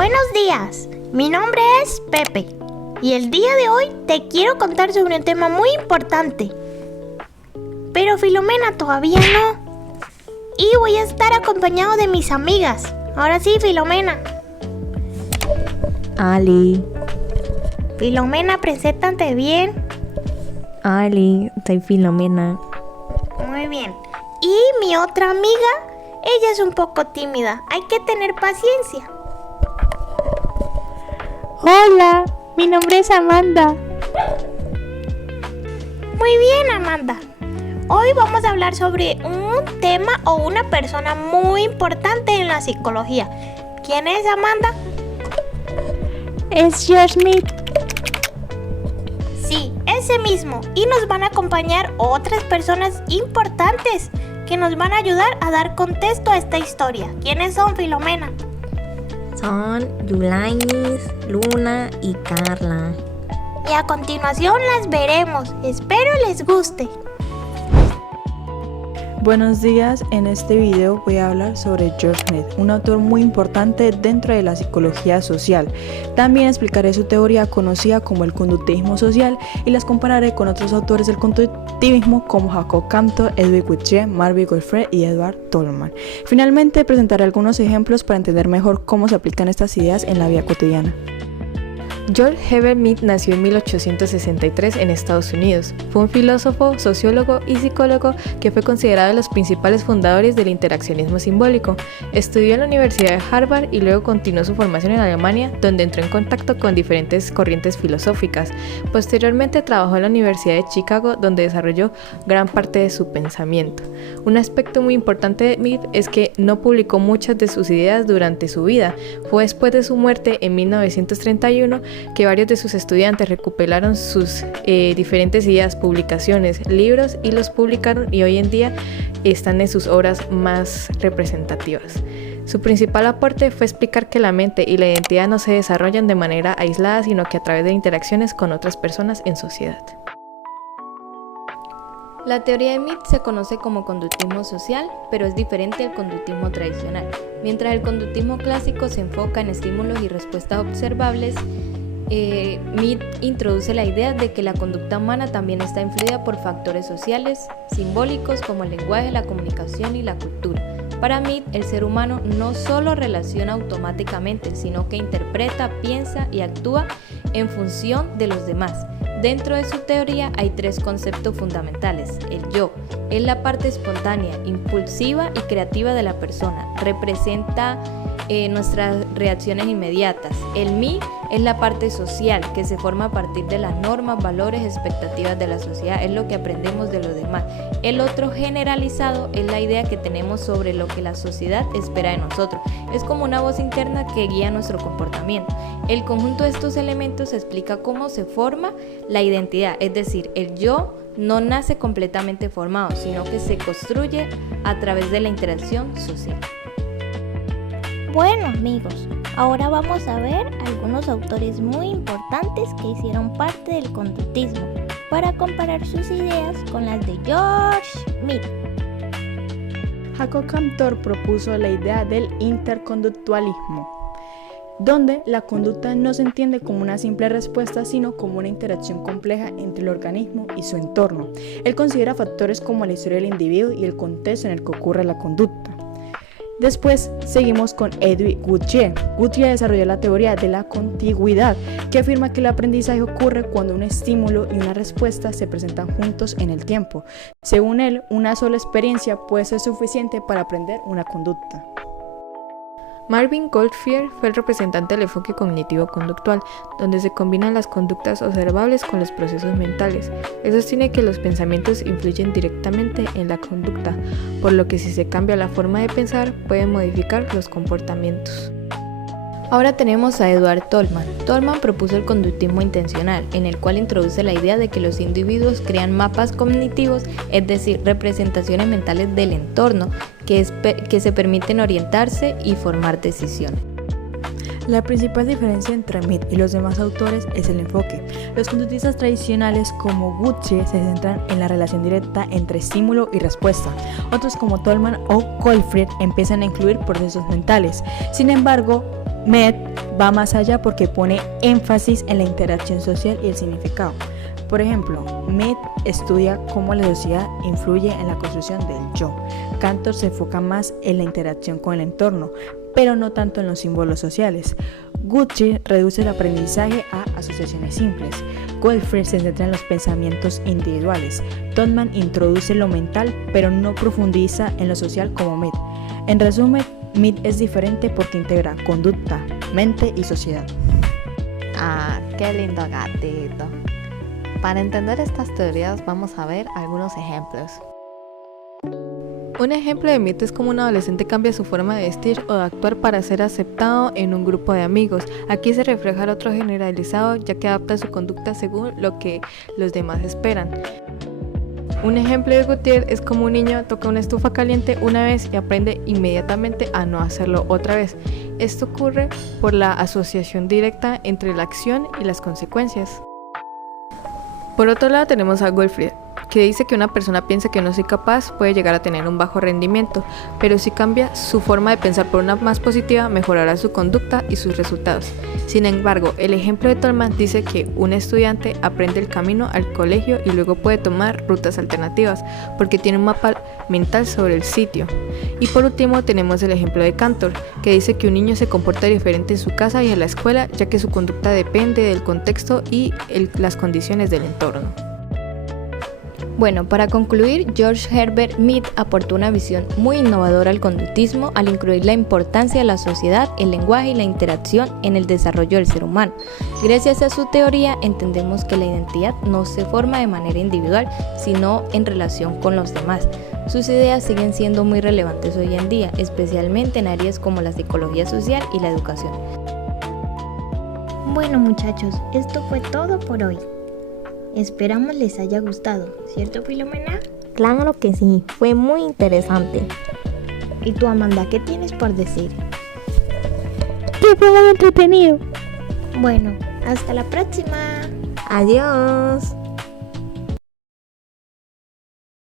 Buenos días, mi nombre es Pepe y el día de hoy te quiero contar sobre un tema muy importante. Pero Filomena todavía no. Y voy a estar acompañado de mis amigas. Ahora sí, Filomena. Ali. Filomena, preséntate bien. Ali, soy Filomena. Muy bien. Y mi otra amiga, ella es un poco tímida. Hay que tener paciencia. Hola, mi nombre es Amanda. Muy bien, Amanda. Hoy vamos a hablar sobre un tema o una persona muy importante en la psicología. ¿Quién es, Amanda? Es George Smith. Sí, ese mismo. Y nos van a acompañar otras personas importantes que nos van a ayudar a dar contexto a esta historia. ¿Quiénes son, Filomena? Son Yulainis, Luna y Carla. Y a continuación las veremos. Espero les guste. Buenos días, en este video voy a hablar sobre George Smith, un autor muy importante dentro de la psicología social. También explicaré su teoría conocida como el conductismo social y las compararé con otros autores del conductivismo como Jacob Cantor, Edwin Woodgate, Marvin Goldfried y Edward Tolman. Finalmente presentaré algunos ejemplos para entender mejor cómo se aplican estas ideas en la vida cotidiana. George Herbert Mead nació en 1863 en Estados Unidos. Fue un filósofo, sociólogo y psicólogo que fue considerado de los principales fundadores del interaccionismo simbólico. Estudió en la Universidad de Harvard y luego continuó su formación en Alemania, donde entró en contacto con diferentes corrientes filosóficas. Posteriormente trabajó en la Universidad de Chicago, donde desarrolló gran parte de su pensamiento. Un aspecto muy importante de Mead es que no publicó muchas de sus ideas durante su vida. Fue después de su muerte en 1931 que varios de sus estudiantes recopilaron sus diferentes ideas, publicaciones, libros y los publicaron, y hoy en día están en sus obras más representativas. Su principal aporte fue explicar que la mente y la identidad no se desarrollan de manera aislada, sino que a través de interacciones con otras personas en sociedad. La teoría de Mead se conoce como conductismo social, pero es diferente al conductismo tradicional. Mientras el conductismo clásico se enfoca en estímulos y respuestas observables, Mead introduce la idea de que la conducta humana también está influida por factores sociales, simbólicos como el lenguaje, la comunicación y la cultura. Para Mead, el ser humano no solo relaciona automáticamente, sino que interpreta, piensa y actúa en función de los demás. Dentro de su teoría hay tres conceptos fundamentales. El yo es la parte espontánea, impulsiva y creativa de la persona. Representa nuestras reacciones inmediatas. El mí es la parte social, que se forma a partir de las normas, valores, expectativas de la sociedad. Es lo que aprendemos de los demás. El otro generalizado es la idea que tenemos sobre lo que la sociedad espera de nosotros. Es como una voz interna que guía nuestro comportamiento. El conjunto de estos elementos explica cómo se forma la identidad, es decir, el yo no nace completamente formado, sino que se construye a través de la interacción social. Bueno, amigos, ahora vamos a ver algunos autores muy importantes que hicieron parte del conductismo para comparar sus ideas con las de George Smith. Jacob Cantor propuso la idea del interconductualismo, donde la conducta no se entiende como una simple respuesta, sino como una interacción compleja entre el organismo y su entorno. Él considera factores como la historia del individuo y el contexto en el que ocurre la conducta. Después seguimos con Edwin Woodgate. Woodgate desarrolló la teoría de la contigüidad, que afirma que el aprendizaje ocurre cuando un estímulo y una respuesta se presentan juntos en el tiempo. Según él, una sola experiencia puede ser suficiente para aprender una conducta. Marvin Goldfried fue el representante del enfoque cognitivo-conductual, donde se combinan las conductas observables con los procesos mentales. Él sostiene que los pensamientos influyen directamente en la conducta, por lo que si se cambia la forma de pensar, pueden modificar los comportamientos. Ahora tenemos a Edward Tolman. Tolman propuso el conductismo intencional, en el cual introduce la idea de que los individuos crean mapas cognitivos, es decir, representaciones mentales del entorno, que se permiten orientarse y formar decisiones. La principal diferencia entre Mead y los demás autores es el enfoque. Los conductistas tradicionales como Woodgate se centran en la relación directa entre estímulo y respuesta. Otros como Tolman o Goldfried empiezan a incluir procesos mentales. Sin embargo, Med va más allá porque pone énfasis en la interacción social y el significado. Por ejemplo, Med estudia cómo la sociedad influye en la construcción del yo. Cantor se enfoca más en la interacción con el entorno, pero no tanto en los símbolos sociales. Guthrie reduce el aprendizaje a asociaciones simples. Goldfried se centra en los pensamientos individuales. Todman introduce lo mental, pero no profundiza en lo social como Med. En resumen, Med es diferente porque integra conducta, mente y sociedad. Ah, qué lindo gatito. Para entender estas teorías vamos a ver algunos ejemplos. Un ejemplo de mito es como un adolescente cambia su forma de vestir o de actuar para ser aceptado en un grupo de amigos. Aquí se refleja el otro generalizado, ya que adapta su conducta según lo que los demás esperan. Un ejemplo de Gautier es como un niño toca una estufa caliente una vez y aprende inmediatamente a no hacerlo otra vez. Esto ocurre por la asociación directa entre la acción y las consecuencias. Por otro lado tenemos a Goldfried, que dice que una persona piensa que no soy capaz puede llegar a tener un bajo rendimiento, pero si cambia su forma de pensar por una más positiva, mejorará su conducta y sus resultados. Sin embargo, el ejemplo de Tolman dice que un estudiante aprende el camino al colegio y luego puede tomar rutas alternativas, porque tiene un mapa mental sobre el sitio. Y por último tenemos el ejemplo de Cantor, que dice que un niño se comporta diferente en su casa y en la escuela, ya que su conducta depende del contexto y las condiciones del entorno. Bueno, para concluir, George Herbert Mead aportó una visión muy innovadora al conductismo al incluir la importancia de la sociedad, el lenguaje y la interacción en el desarrollo del ser humano. Gracias a su teoría entendemos que la identidad no se forma de manera individual, sino en relación con los demás. Sus ideas siguen siendo muy relevantes hoy en día, especialmente en áreas como la psicología social y la educación. Bueno muchachos, esto fue todo por hoy. Esperamos les haya gustado, ¿cierto Filomena? Claro que sí, fue muy interesante. ¿Y tú Amanda, qué tienes por decir? ¡Qué fue muy entretenido! Bueno, hasta la próxima. Adiós.